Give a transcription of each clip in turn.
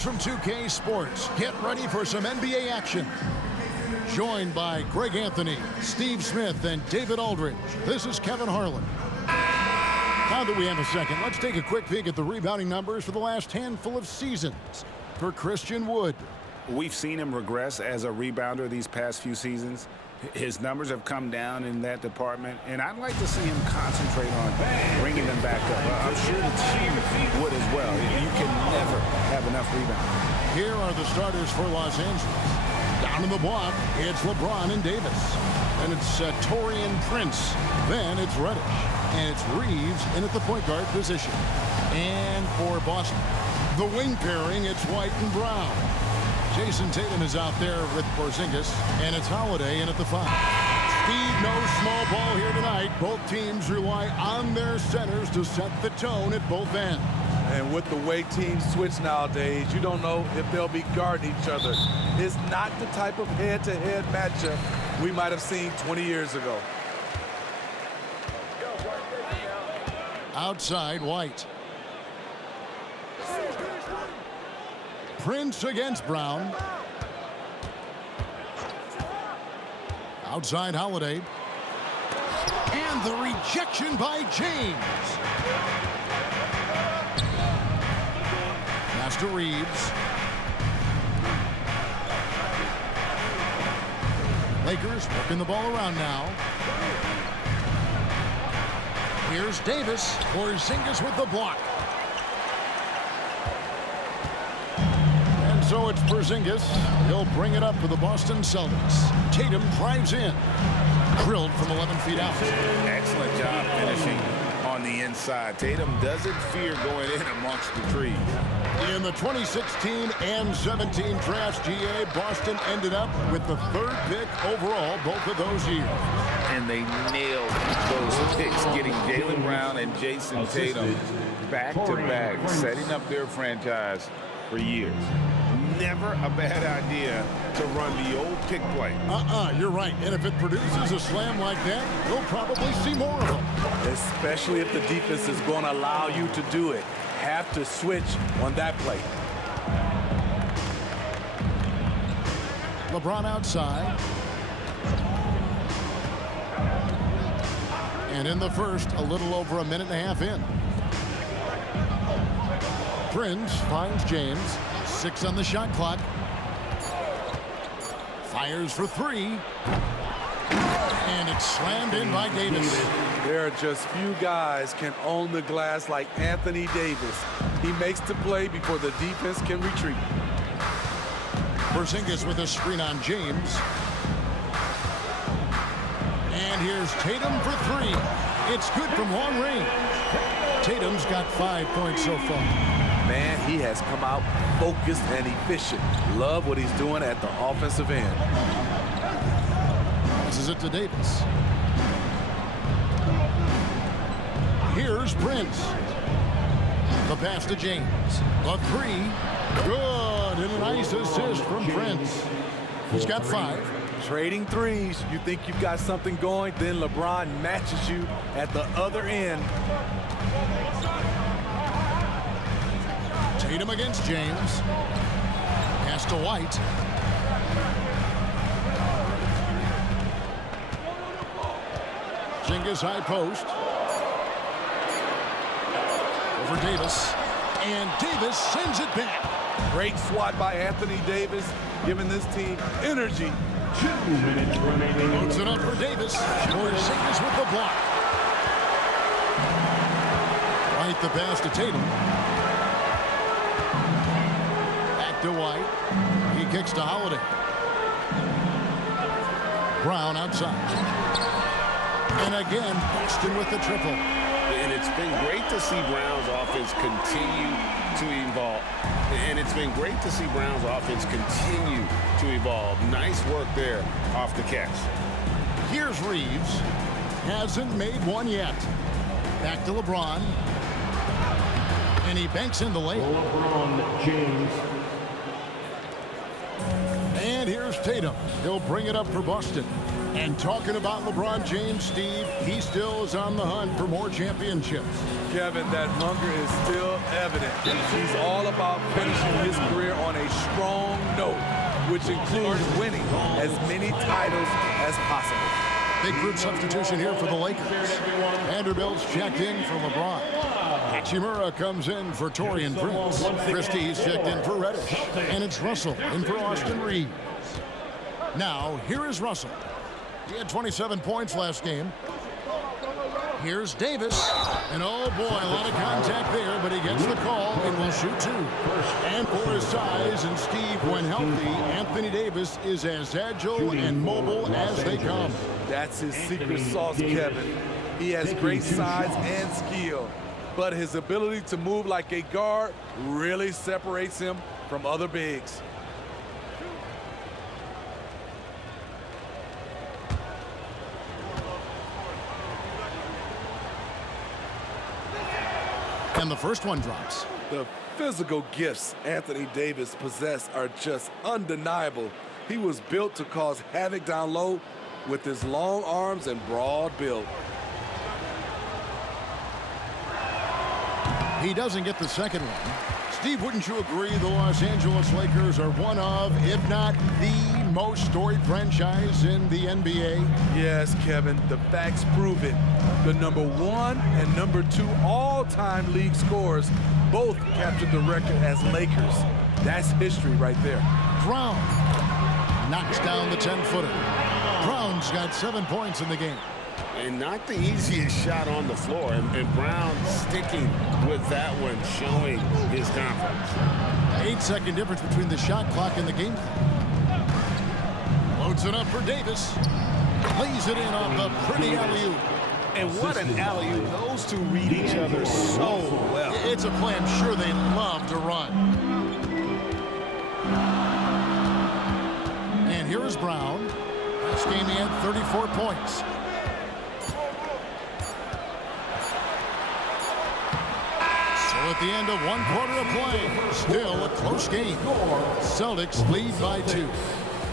From 2K Sports, get ready for some NBA action. Joined by Greg Anthony, Steve Smith, and David Aldridge, this is Kevin Harlan. Now that we have a second, let's take a quick peek at the rebounding numbers for the last handful of seasons for Christian Wood. We've seen him regress as a rebounder these past few seasons. His numbers have come down in that department, and I'd like to see him concentrate on bringing them back up. I'm sure the team would as well. You can never have enough rebounding. Here are the starters for Los Angeles. Down in the block, it's LeBron and Davis. Then it's Taurean Prince. Then it's Reddish. And it's Reeves in at the point guard position. And for Boston, the wing pairing, it's White and Brown. Jason Tatum is out there with Porzingis, and it's Holiday in at the 5. Steve, no small ball here tonight. Both teams rely on their centers to set the tone at both ends. And with the way teams switch nowadays, you don't know if they'll be guarding each other. It's not the type of head-to-head matchup we might have seen 20 years ago. Outside, White. Prince against Brown. Outside, Holiday. And the rejection by James. Pass to Reeves. Lakers working the ball around now. Here's Davis. Porzingis with the block. And so it's Porzingis. He'll bring it up for the Boston Celtics. Tatum drives in. Drilled from 11 feet out. Excellent job finishing on the inside. Tatum doesn't fear going in amongst the trees. In the 2016 and 17 drafts, GA, Boston ended up with the 3rd pick overall both of those years. And they nailed those picks, getting Jaylen Brown and Jason Tatum back-to-back, setting up their franchise for years. Never a bad idea to run the old pick play. You're right. And if it produces a slam like that, we'll probably see more of them. Especially if the defense is going to allow you to do it. Have to switch on that play. LeBron outside. And in the first, a little over a minute and a half in. Prince finds James. 6 on the shot clock. Fires for 3. And it's slammed in by Davis. There are just few guys can own the glass like Anthony Davis. He makes the play before the defense can retreat. Porzingis with a screen on James. And here's Tatum for 3. It's good from long range. Tatum's got 5 points so far. Man, he has come out focused and efficient. Love what he's doing at the offensive end. Passes it to Davis. Here's Prince. The pass to James. The 3. Good. And a nice assist from Prince. He's got 5. Trading threes. You think you've got something going, then LeBron matches you at the other end. Tatum against James. Pass to White. Porzingis high post. Over Davis. And Davis sends it back. Great swat by Anthony Davis, giving this team energy. 2 minutes remaining. Loads it up for Davis. Porzingis with the block. White the pass to Tatum. Back to White. He kicks to Holiday. Brown outside. And again, Boston with the triple. And it's been great to see Brown's offense continue to evolve. Nice work there off the catch. Here's Reeves. Hasn't made one yet. Back to LeBron. And he banks in the lane. LeBron James. And here's Tatum. He'll bring it up for Boston. And talking about LeBron James, Steve, he still is on the hunt for more championships. Kevin, that hunger is still evident. He's all about finishing his career on a strong note, which includes winning as many titles as possible. Big group substitution here for the Lakers. Vanderbilt's checked in for LeBron. Hachimura comes in for Taurean Prince. Christie's checked in for Reddish. And it's Russell in for Austin Reeves. Now, here is Russell. He had 27 points last game. Here's Davis. And oh boy, a lot of contact there, but he gets the call and will shoot two. And for his size, and Steve, when healthy, Anthony Davis is as agile and mobile as they come. That's his secret sauce, Kevin. He has great size and skill, but his ability to move like a guard really separates him from other bigs. And the first one drops. The physical gifts Anthony Davis possesses are just undeniable. He was built to cause havoc down low with his long arms and broad build. He doesn't get the second one. Steve, wouldn't you agree the Los Angeles Lakers are one of, if not the most storied franchise in the NBA? Yes, Kevin, the facts prove it. The #1 and #2 all-time league scorers both captured the record as Lakers. That's history right there. Brown knocks down the 10-footer. Brown's got 7 points in the game. And not the easiest shot on the floor. And Brown sticking with that one, showing his confidence. 8-second difference between the shot clock and the game clock. Loads it up for Davis. Lays it in off the pretty alley-oop. And what an alley-oop. Those two read each other so well. It's a play I'm sure they love to run. And here is Brown. Last game he had 34 points. At the end of 1 quarter of play, still a close game. Celtics lead by 2.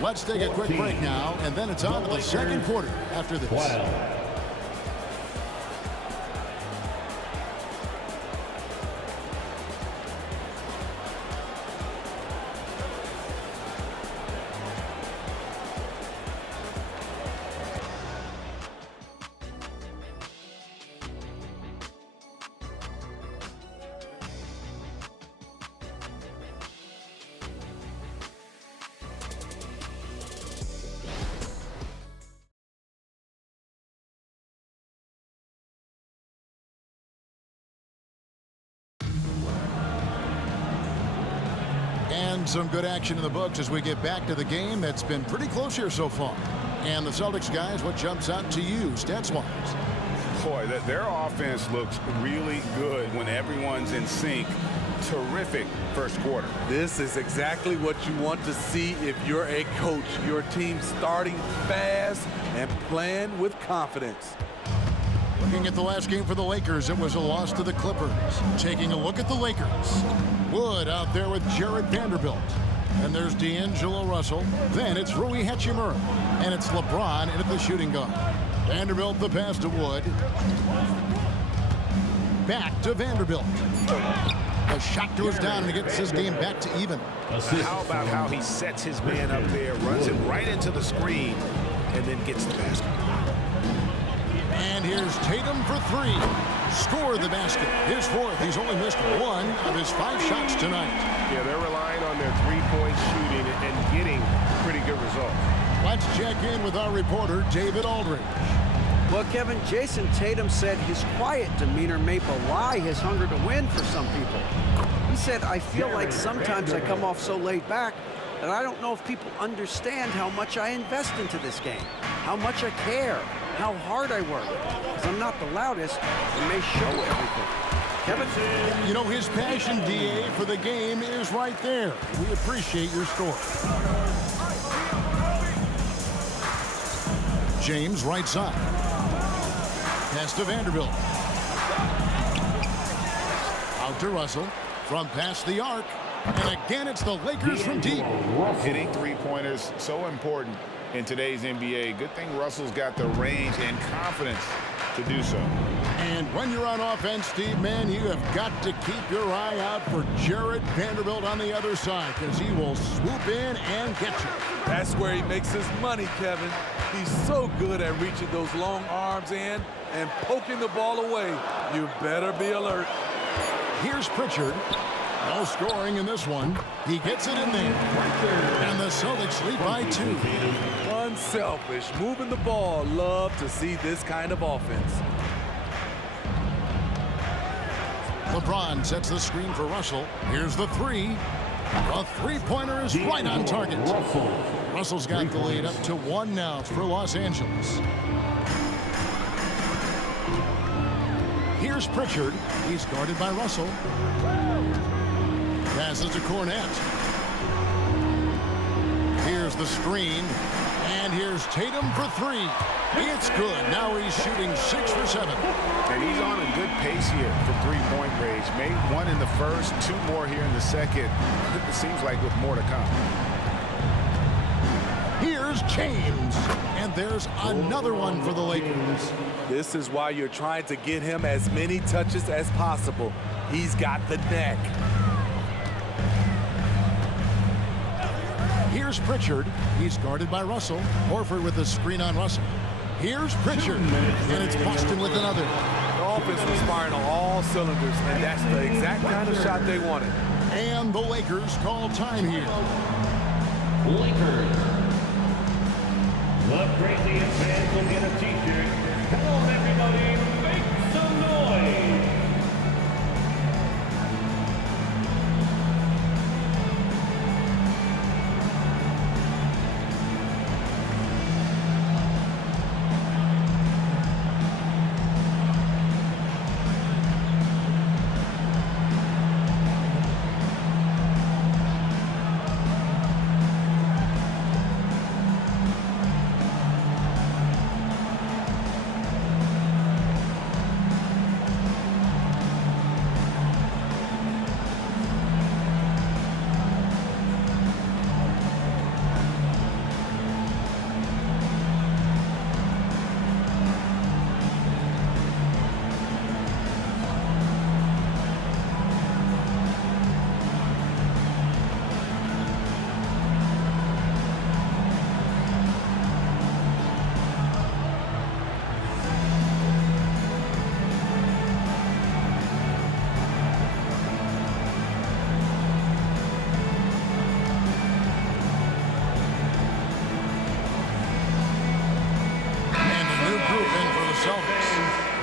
Let's take a quick break now, and then it's on to the second quarter after this. And some good action in the books as we get back to the game that's been pretty close here so far. And the Celtics guys, what jumps out to you stats-wise? Boy, their offense looks really good when everyone's in sync. Terrific first quarter. This is exactly what you want to see if you're a coach. Your team starting fast and playing with confidence. Looking at the last game for the Lakers, it was a loss to the Clippers. Taking a look at the Lakers. Wood out there with Jared Vanderbilt. And there's D'Angelo Russell. Then it's Rui Hachimura. And it's LeBron in at the shooting guard. Vanderbilt the pass to Wood. Back to Vanderbilt. The shot goes down and he gets his game back to even. How about how he sets his man up there, runs him right into the screen, and then gets the basket. And here's Tatum for 3. Score the basket. His 4th. He's only missed 1 of his 5 shots tonight. Yeah, they're relying on their three-point shooting and getting pretty good results. Let's check in with our reporter, David Aldridge. Well, Kevin, Jason Tatum said his quiet demeanor may belie his hunger to win for some people. He said, I feel like sometimes I come off so laid back that I don't know if people understand how much I invest into this game, how much I care, how hard I work. Because I'm not the loudest, it may show everything. Kevin? You know, his passion, D.A., for the game is right there. We appreciate your story. James, right side. Pass to Vanderbilt. Out to Russell. From past the arc. And again, it's the Lakers from deep. Hitting three-pointers, so important in today's NBA. Good thing Russell's got the range and confidence to do so. And when you're on offense, Steve, man, you have got to keep your eye out for Jarrett Vanderbilt on the other side, because he will swoop in and get you. That's where he makes his money, Kevin. He's so good at reaching those long arms in and poking the ball away. You better be alert. Here's Pritchard. No scoring in this one. He gets it in there. And the Celtics lead by 2. Unselfish, moving the ball. Love to see this kind of offense. LeBron sets the screen for Russell. Here's the 3. A three-pointer is right on target. Russell's got the lead up to 1 now for Los Angeles. Here's Pritchard. He's guarded by Russell. Passes to Cornette. Here's the screen. And here's Tatum for 3. It's good. Now he's shooting 6 for 7. And he's on a good pace here for three-point range. Made 1 in the first, 2 more here in the second. It seems like with more to come. Here's James. And there's another one for the Lakers. This is why you're trying to get him as many touches as possible. He's got the neck. Here's Pritchard. He's guarded by Russell. Horford with the screen on Russell. Here's Pritchard. And it's Boston with another. The offense was firing on all cylinders, and that's the exact kind of shot they wanted. And the Lakers call time here. Lakers. The craziest fans will get a t-shirt. Come on, everybody, make some noise.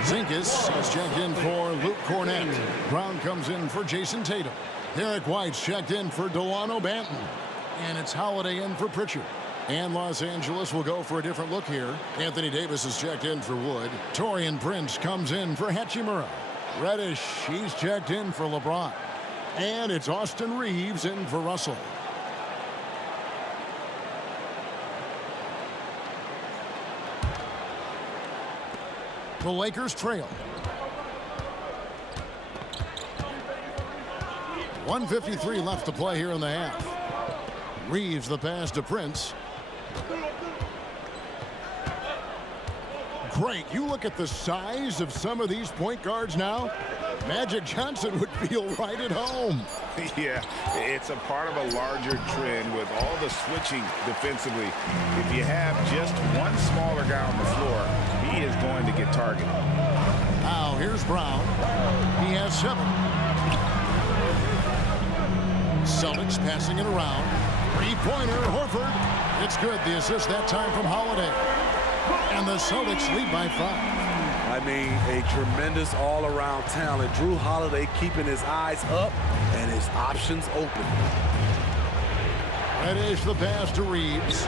Zingas is checked in for Luke Cornette. Brown comes in for Jason Tatum. Derek White's checked in for Delano Banton. And it's Holiday in for Pritchard. And Los Angeles will go for a different look here. Anthony Davis is checked in for Wood. Taurean Prince comes in for Hachimura. Reddish, he's checked in for LeBron. And it's Austin Reeves in for Russell. The Lakers trail. 1:53 left to play here in the half. Reeves the pass to Prince. Great. You look at the size of some of these point guards now. Magic Johnson would feel right at home. Yeah, it's a part of a larger trend with all the switching defensively. If you have just one smaller guy on the floor, he is going to get targeted. Now here's Brown. He has 7. Celtics passing it around. Three-pointer, Horford. It's good. The assist that time from Holiday. And the Celtics lead by 5. I mean, a tremendous all-around talent. Drew Holiday keeping his eyes up and his options open. That is the pass to Reeves.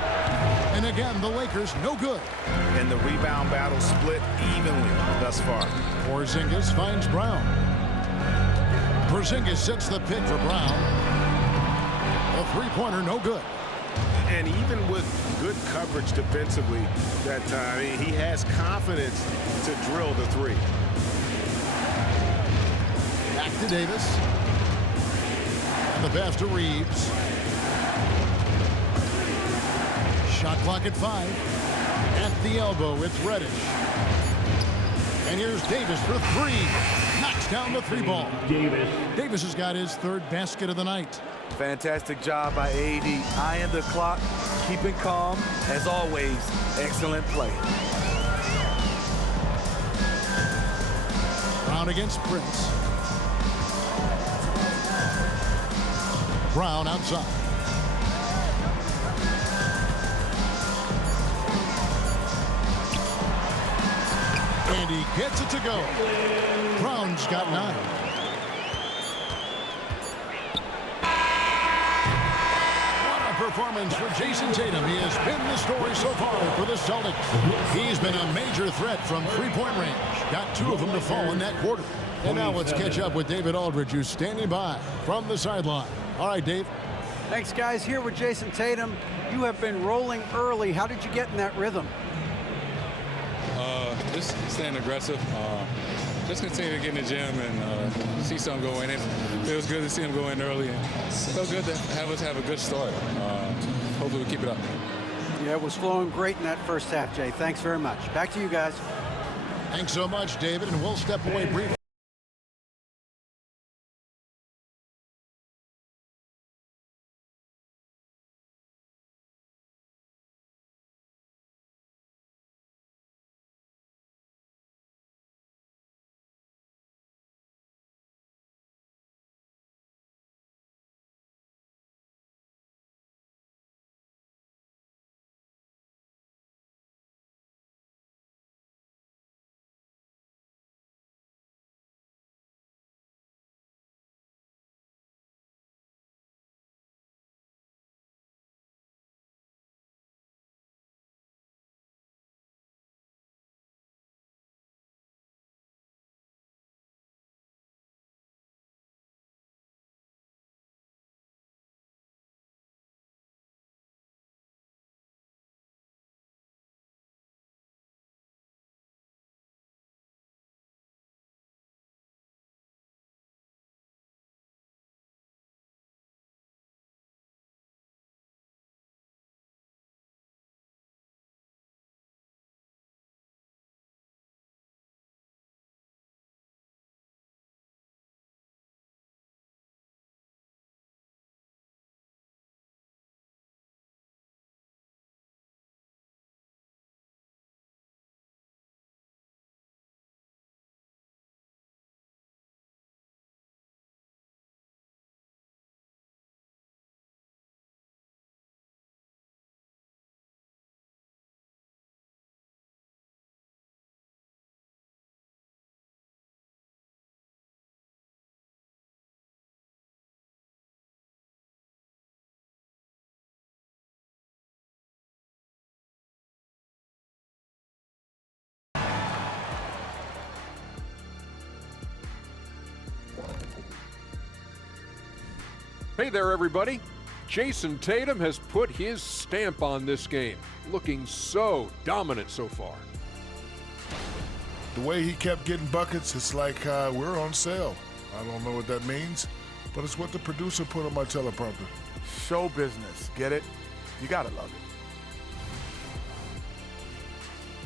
And again, the Lakers no good. And the rebound battle split evenly thus far. Porzingis finds Brown. Porzingis sets the pick for Brown. A three-pointer no good. And even with good coverage defensively that time, he has confidence to drill the 3. Back to Davis. And the pass to Reeves. Shot clock at 5. At the elbow, it's Reddish. And here's Davis for 3. Knocks down the 3 ball. Davis has got his 3rd basket of the night. Fantastic job by AD. Eyeing the clock, keeping calm. As always, excellent play. Brown against Prince. Brown outside. And he gets it to go. Brown's got 9. What a performance for Jason Tatum. He has been the story so far for the Celtics. He's been a major threat from 3-point range. Got 2 of them to fall in that quarter. And now let's catch up with David Aldridge, who's standing by from the sideline. All right, Dave. Thanks, guys. Here with Jason Tatum. You have been rolling early. How did you get in that rhythm? Just staying aggressive. Just continue to get in the gym and see something go in. It feels good to see him go in early. And felt good to have us have a good start. Hopefully we keep it up. Yeah, it was flowing great in that first half, Jay. Thanks very much. Back to you guys. Thanks so much, David, and we'll step away briefly. Hey there, everybody. Jason Tatum has put his stamp on this game, looking so dominant so far. The way he kept getting buckets, it's like we're on sale. I don't know what that means, but it's what the producer put on my teleprompter. Show business. Get it? You gotta love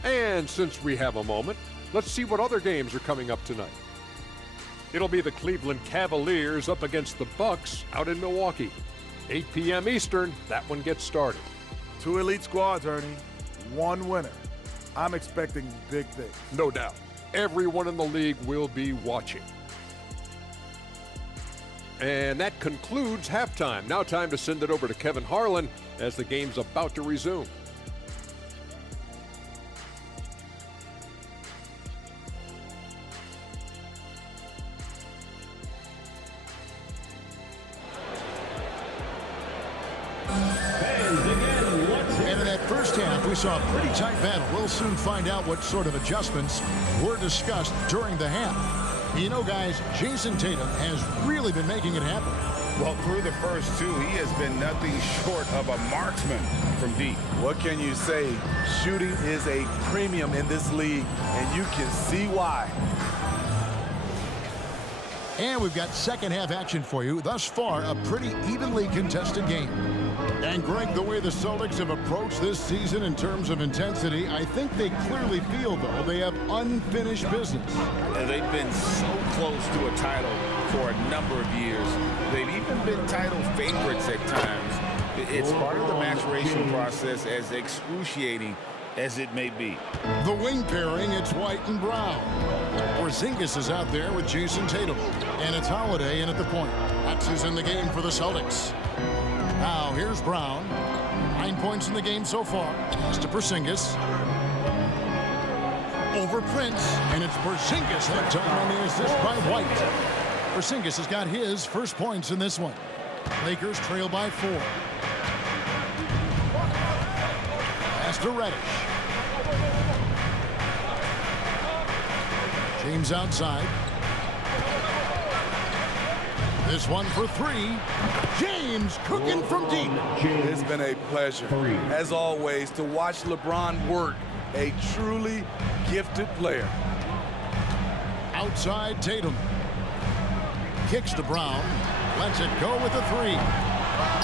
it. And since we have a moment, let's see what other games are coming up tonight. It'll be the Cleveland Cavaliers up against the Bucks out in Milwaukee. 8 p.m. Eastern, that one gets started. 2 elite squads, Ernie. 1 winner. I'm expecting big things. No doubt. Everyone in the league will be watching. And that concludes halftime. Now time to send it over to Kevin Harlan as the game's about to resume. And in that first half, we saw a pretty tight battle. We'll soon find out what sort of adjustments were discussed during the half. You know, guys, Jason Tatum has really been making it happen. Well, through the first 2, he has been nothing short of a marksman from deep. What can you say? Shooting is a premium in this league, and you can see why. And we've got second half action for you. Thus far, a pretty evenly contested game. And Greg, the way the Celtics have approached this season in terms of intensity, I think they clearly feel, though, they have unfinished business. And they've been so close to a title for a number of years. They've even been title favorites at times. It's part of the maturation process, as excruciating as it may be. The wing pairing, it's White and Brown. Porzingis is out there with Jason Tatum. And it's Holiday in at the point. That's who's in the game for the Celtics. Now, here's Brown. 9 points in the game so far. Pass to Porzingis. Over Prince. And it's Porzingis that time on the assist by White. Porzingis has got his first points in this one. Lakers trail by 4. Pass to Reddish. James outside. This one for 3. James cooking from deep. It's been a pleasure, as always, to watch LeBron work. A truly gifted player. Outside Tatum. Kicks to Brown. Lets it go with a 3.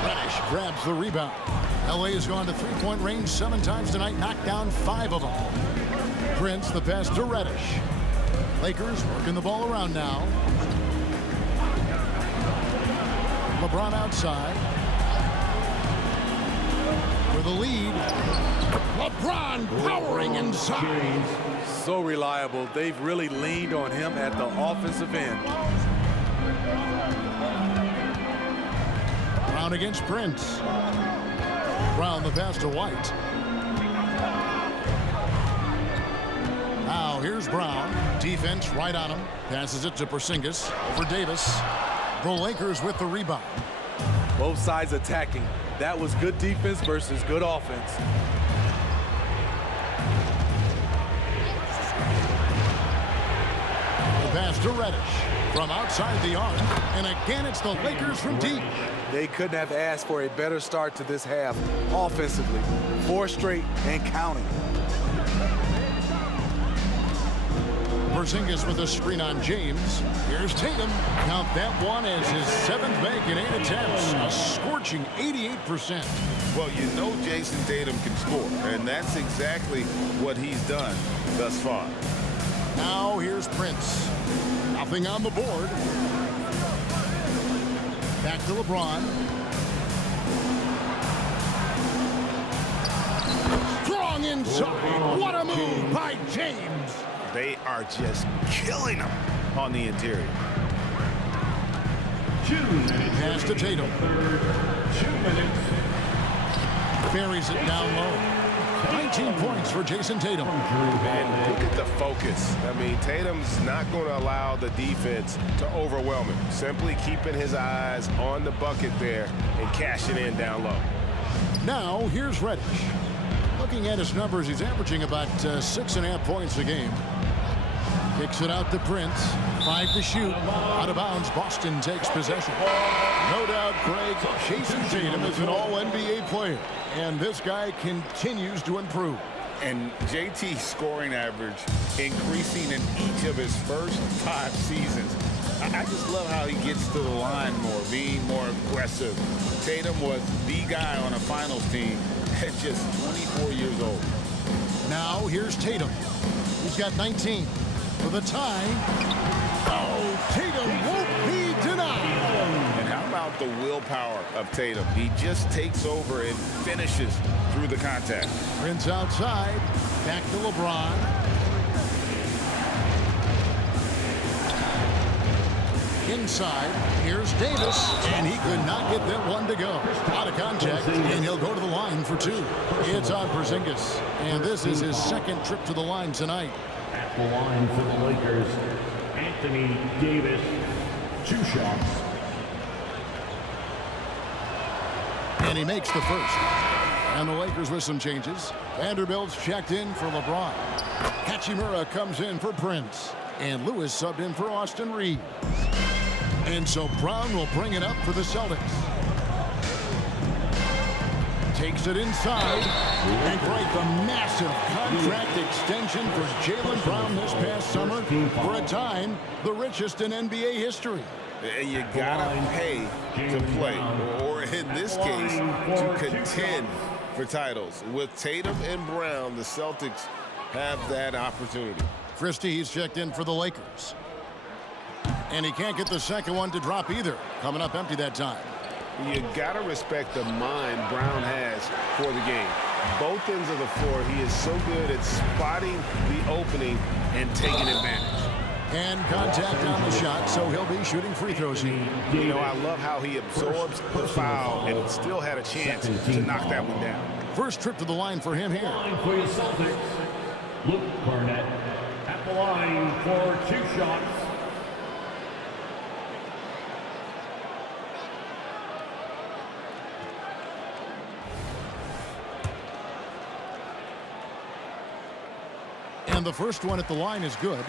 Reddish grabs the rebound. LA has gone to three-point range 7 times tonight, knocked down 5 of them. Prince, the pass to Reddish. Lakers working the ball around now. LeBron outside. For the lead. LeBron powering inside. So reliable. They've really leaned on him at the offensive end. Brown against Prince. Brown the pass to White. Now here's Brown. Defense right on him. Passes it to Porzingis. Over Davis. The Lakers with the rebound. Both sides attacking. That was good defense versus good offense. The pass to Reddish from outside the arc. And again, it's the Lakers from deep. They couldn't have asked for a better start to this half offensively. 4 straight and counting. Porzingis with a screen on James. Here's Tatum. Count that one as his 7th make in 8 attempts. A scorching 88%. Well, you know Jason Tatum can score, and that's exactly what he's done thus far. Now here's Prince. Nothing on the board. Back to LeBron. Strong inside. What a move by James. They are just killing him on the interior. 2 minutes. Pass to Tatum. 2 minutes. Buries it down low. 19 points for Jason Tatum. And look at the focus. I mean, Tatum's not going to allow the defense to overwhelm him. Simply keeping his eyes on the bucket there and cashing in down low. Now, here's Reddish. Looking at his numbers, he's averaging about 6.5 points a game. Kicks it out to Prince. 5 to shoot. Out of bounds. Boston takes possession. No doubt, Greg, Jason Tatum is an all-NBA player. And this guy continues to improve. And JT's scoring average increasing in each of his first 5 seasons. I just love how he gets to the line more, being more aggressive. Tatum was the guy on a finals team at just 24 years old. Now here's Tatum. He's got 19 for the tie. Oh, Tatum won't be denied. And how about the willpower of Tatum? He just takes over and finishes through the contact. Prince outside. Back to LeBron. Inside, here's Davis, and he could not get that one to go. Out of contact, and he'll go to the line for 2. It's on Porzingis, and this is his 2nd trip to the line tonight. At the line for the Lakers, Anthony Davis, 2 shots. And he makes the first. And the Lakers with some changes. Vanderbilt's checked in for LeBron. Hachimura comes in for Prince. And Lewis subbed in for Austin Reeves. And so Brown will bring it up for the Celtics. Takes it inside. And Greg, the massive contract extension for Jaylen Brown this past summer. For a time, the richest in NBA history. You gotta pay to play, or in this case, to contend for titles. With Tatum and Brown, the Celtics have that opportunity. Christie, he's checked in for the Lakers. And he can't get the second one to drop either. Coming up empty that time. You got to respect the mind Brown has for the game. Both ends of the floor, he is so good at spotting the opening and taking advantage. And contact on the shot, so he'll be shooting free throws here. You know, I love how he absorbs the foul and still had a chance to knock that one down. First trip to the line for him here. For your Celtics, Luke Barnett at the line for 2 shots. And the first one at the line is good.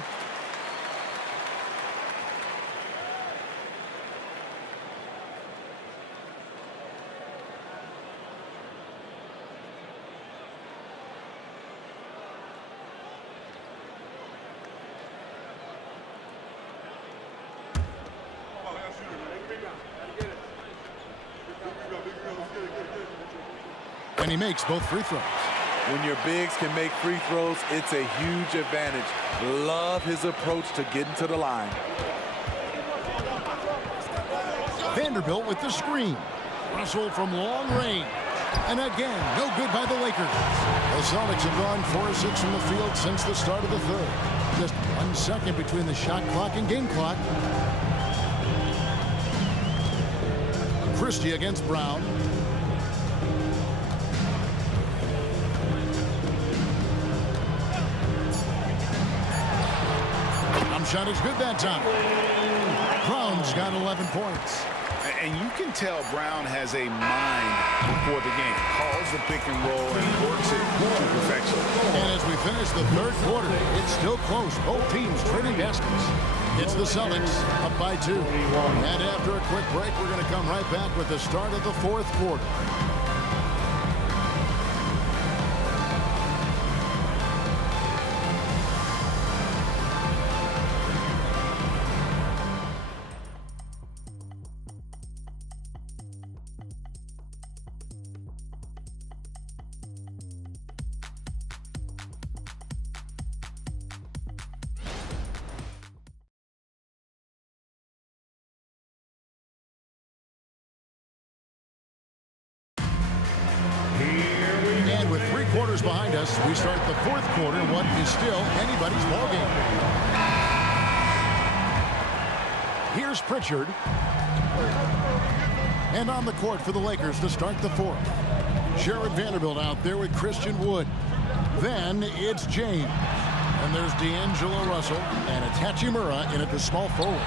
And he makes both free throws. When your bigs can make free throws, it's a huge advantage. Love his approach to getting to the line. Vanderbilt with the screen. Russell from long range. And again, no good by the Lakers. The Celtics have gone 4 of 6 from the field since the start of the third. Just 1 second between the shot clock and game clock. Christie against Brown. Shot is good that time. Brown's got 11 points. And you can tell Brown has a mind for the game. Calls the pick and roll and works it to perfection. And as we finish the third quarter, it's still close. Both teams trading baskets. It's the Celtics up by 2. And after a quick break, we're going to come right back with the start of the fourth quarter. And with 3 quarters behind us, we start the fourth quarter in what is still anybody's ballgame. Here's Pritchard. And on the court for the Lakers to start the fourth. Sherrod Vanderbilt out there with Christian Wood. Then it's James. And there's D'Angelo Russell and it's Hachimura in at the small forward.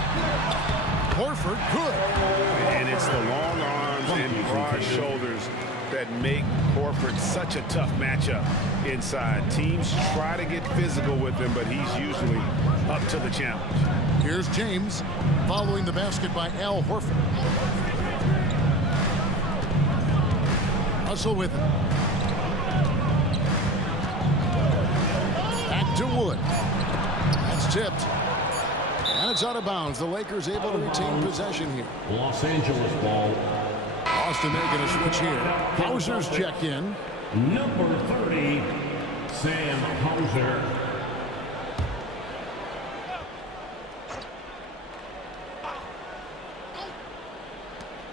Horford, good. And it's the long arms and broad shoulders that make Horford such a tough matchup inside. Teams try to get physical with him, but he's usually up to the challenge. Here's James following the basket by Al Horford. Russell with him. Back to Wood. That's tipped. And it's out of bounds. The Lakers able to retain possession here. Los Angeles ball. Austin, they're going to switch here. Hauser's checked in. Number 30, Sam Hauser.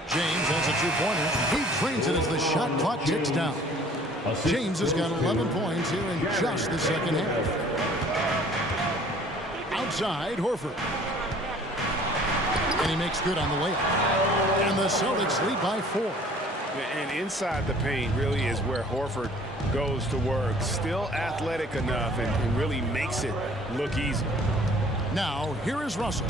James has a 2-pointer. He drains it as the shot clock ticks down. James has got 11 points here in just the second half. Outside, Horford. And he makes good on the layup. And the Celtics lead by 4. And inside the paint really is where Horford goes to work. Still athletic enough and really makes it look easy. Now, here is Russell.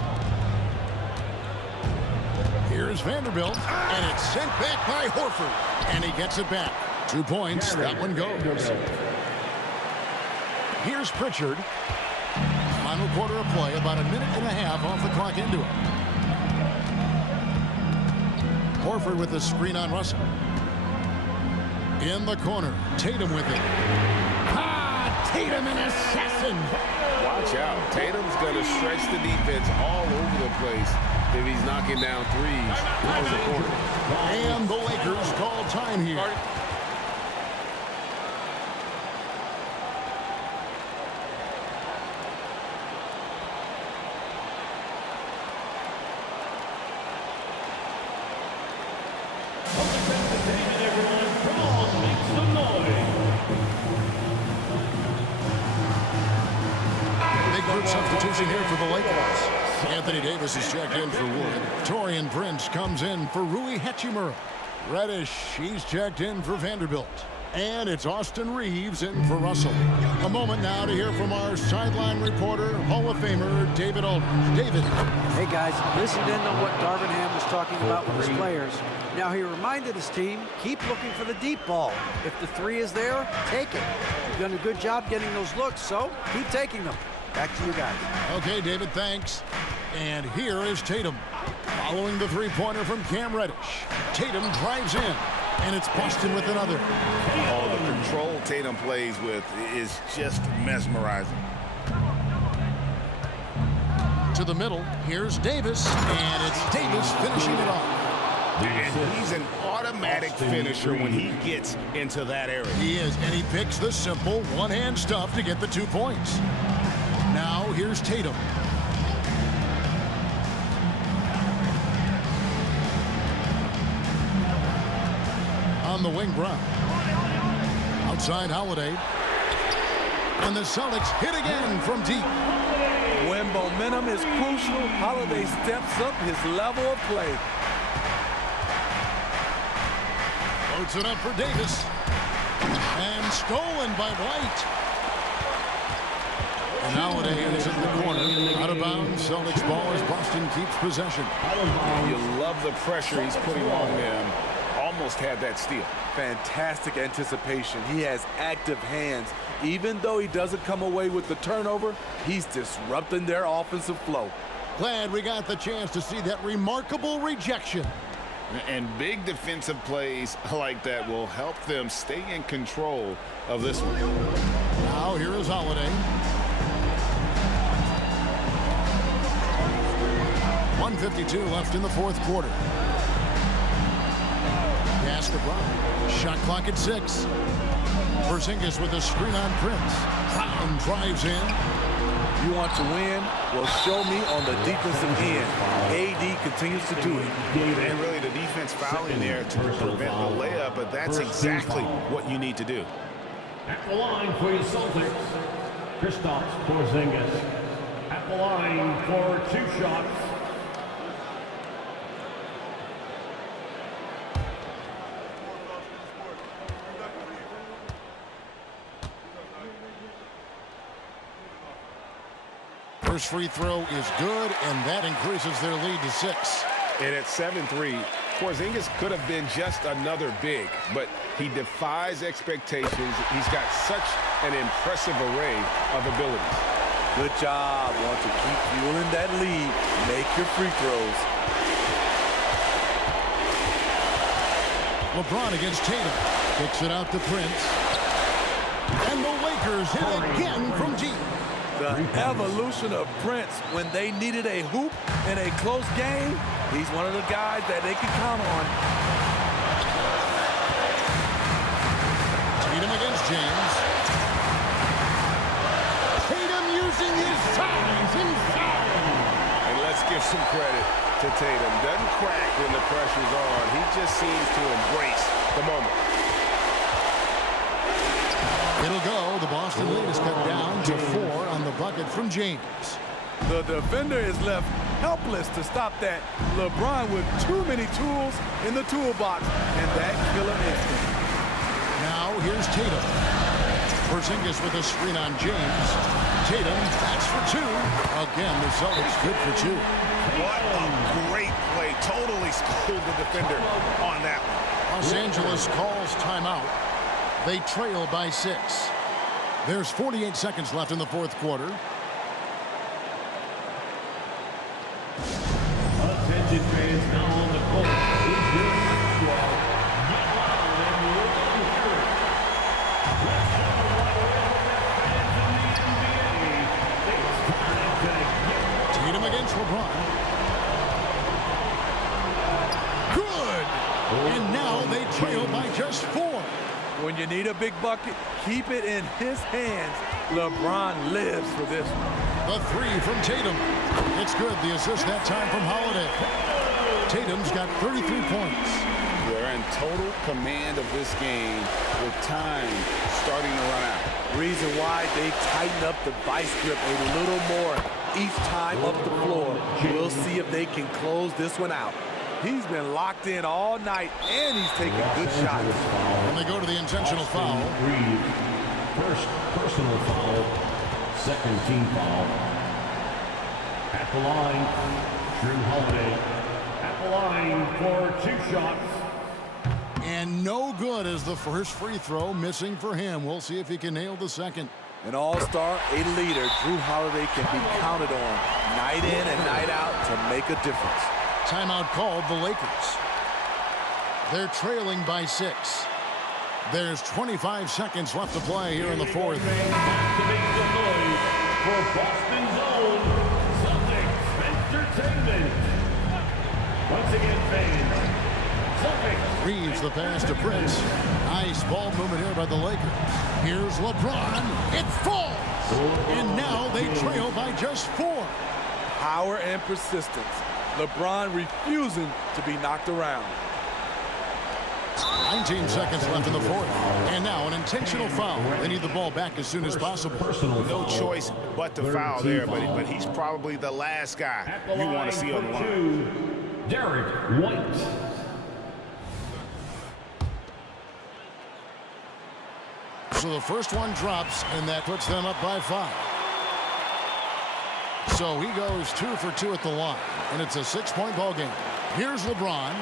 Here's Vanderbilt. And it's sent back by Horford. And he gets it back. 2 points. That one goes. Here's Pritchard. Final quarter of play. About a minute and a half off the clock into it. Horford with the screen on Russell. In the corner. Tatum with it. Tatum, an assassin. Watch out. Tatum's going to stretch the defense all over the place. if he's knocking down threes in the quarter. And the Lakers call time here. Substitution here for the Lakers. Anthony Davis is checked in for Wood. Torian Prince comes in for Rui Hachimura. Reddish, he's checked in for Vanderbilt. And it's Austin Reeves in for Russell. A moment now to hear from our sideline reporter, Hall of Famer David Aldridge. David. Hey guys, listened in on what Darvin Ham was talking about with his players. Now he reminded his team, keep looking for the deep ball. If the three is there, take it. You've done a good job getting those looks, so keep taking them. Back to you guys. Okay, David, thanks. And here is Tatum. Following the three-pointer from Cam Reddish. Tatum drives in, and it's Boston with another. Oh, the control Tatum plays with is just mesmerizing. To the middle, here's Davis, and it's Davis finishing it off. And he's an automatic finisher when he gets into that area. He is, and he picks the simple one-hand stuff to get the 2 points. Now, here's Tatum. On the wing, Brown. Outside, Holiday. And the Celtics hit again from deep. When momentum is crucial, Holiday steps up his level of play. Floats it up for Davis. And stolen by White. And Holiday is in the corner. Out of bounds. Celtics ball as Boston keeps possession. You love the pressure he's putting on them. Almost had that steal. Fantastic anticipation. He has active hands. Even though he doesn't come away with the turnover, he's disrupting their offensive flow. Glad we got the chance to see that remarkable rejection. And big defensive plays like that will help them stay in control of this one. Now here is Holiday. 1:52 left in the fourth quarter. Pass to Brown. Shot clock at 6. Porzingis with a screen on Prince. Brown drives in. You want to win? Well, show me on the defensive end. AD continues to do it. And really the defense fouling there to prevent the layup, but that's exactly what you need to do. At the line for your Celtics, Kristaps Porzingis. At the line for 2 shots. First free throw is good, and that increases their lead to 6. And at 7-3, Porzingis could have been just another big, but he defies expectations. He's got such an impressive array of abilities. Good job. Want to keep fueling that lead. Make your free throws. LeBron against Tatum. Kicks it out to Prince. And the Lakers hit again from deep. The evolution of Prince when they needed a hoop in a close game. He's one of the guys that they can count on. Tatum against James. Tatum using his size inside. And let's give some credit to Tatum. Doesn't crack when the pressure's on. He just seems to embrace the moment. It'll go. The Boston lead is cut down to 4 on the bucket from James. The defender is left helpless to stop that. LeBron with too many tools in the toolbox, and that killer instinct. Now here's Tatum. Porzingis with a screen on James. Tatum, that's for 2. Again, the Celtics good for 2. What a great play. Totally schooled the defender on that one. Los Angeles calls timeout. They trail by 6. There's 48 seconds left in the fourth quarter. Attention fans now on the court. Is your squad. Get loud and look on the shirt. Let's show fans in the NBA. It's time to get. Tatum against LeBron. trail by just 4. When you need a big bucket, keep it in his hands. LeBron lives for this one. The 3 from Tatum. It's good. The assist that time from Holiday. Tatum's got 33 points. They're in total command of this game with time starting to run out. Reason why they tighten up the vice grip a little more each time up the floor. We'll see if they can close this one out. He's been locked in all night, and he's taking good shots. And they go to the intentional foul. First personal foul, second team foul. At the line, Drew Holiday. At the line for 2 shots. And no good as the first free throw missing for him. We'll see if he can nail the second. An all-star, a leader, Drew Holiday can be counted on night in and night out to make a difference. Timeout called the Lakers. They're trailing by 6. There's 25 seconds left to play here in the fourth. Back to make some noise for Boston's own Celtics Entertainment. Once again, fans, Celtics. Reeves the pass to Prince. Nice ball movement here by the Lakers. Here's LeBron. It falls. And now they trail by just 4. Power and persistence. LeBron refusing to be knocked around. 19 seconds left in the fourth. And now an intentional foul. They need the ball back as soon as possible. No choice but to foul there, but he's probably the last guy you want to see on the line. Derek White. So the first one drops, and that puts them up by 5. So he goes 2 for 2 at the line, and it's a 6-point ball game. Here's LeBron.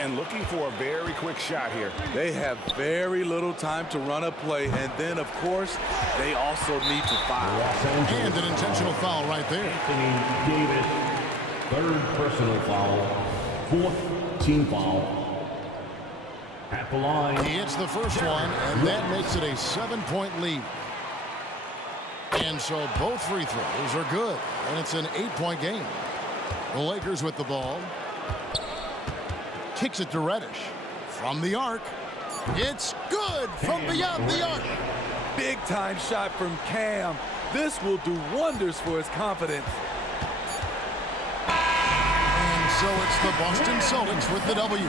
And looking for a very quick shot here. They have very little time to run a play, and then, of course, they also need to foul. And an intentional foul right there. Anthony Davis, third personal foul, fourth team foul. At the line. He hits the first one, and that makes it a 7-point lead. And so both free throws are good, and it's an 8-point game. The Lakers with the ball. Kicks it to Reddish. From the arc. It's good from beyond the arc. Big-time shot from Cam. This will do wonders for his confidence. And so it's the Boston Celtics with the W.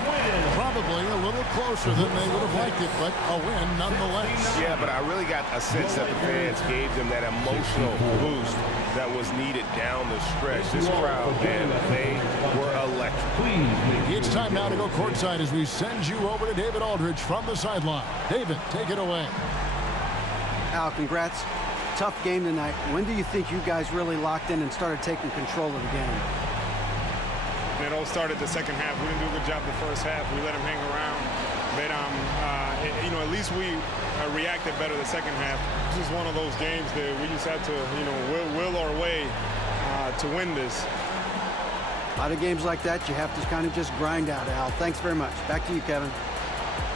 Probably a little closer than they would have liked it, but a win nonetheless. Yeah, but I really got a sense that the fans gave them that emotional boost that was needed down the stretch. This crowd, man, they were electric. It's time now to go courtside as we send you over to David Aldridge from the sideline. David, take it away. Al, congrats. Tough game tonight. When do you think you guys really locked in and started taking control of the game? It all started the second half. We didn't do a good job the first half. We let them hang around. But, at least we reacted better the second half. This is one of those games that we just had to, will our way to win this. A lot of games like that, you have to kind of just grind out, Al. Thanks very much. Back to you, Kevin.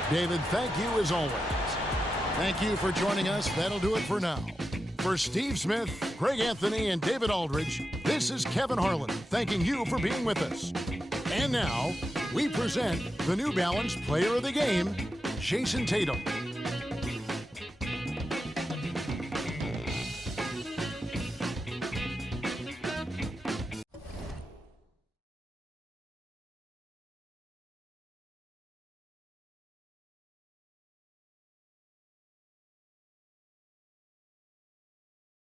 David, thank you as always. Thank you for joining us. That'll do it for now. For Steve Smith, Greg Anthony, and David Aldridge, this is Kevin Harlan thanking you for being with us. And now, we present the New Balance Player of the Game, Jason Tatum.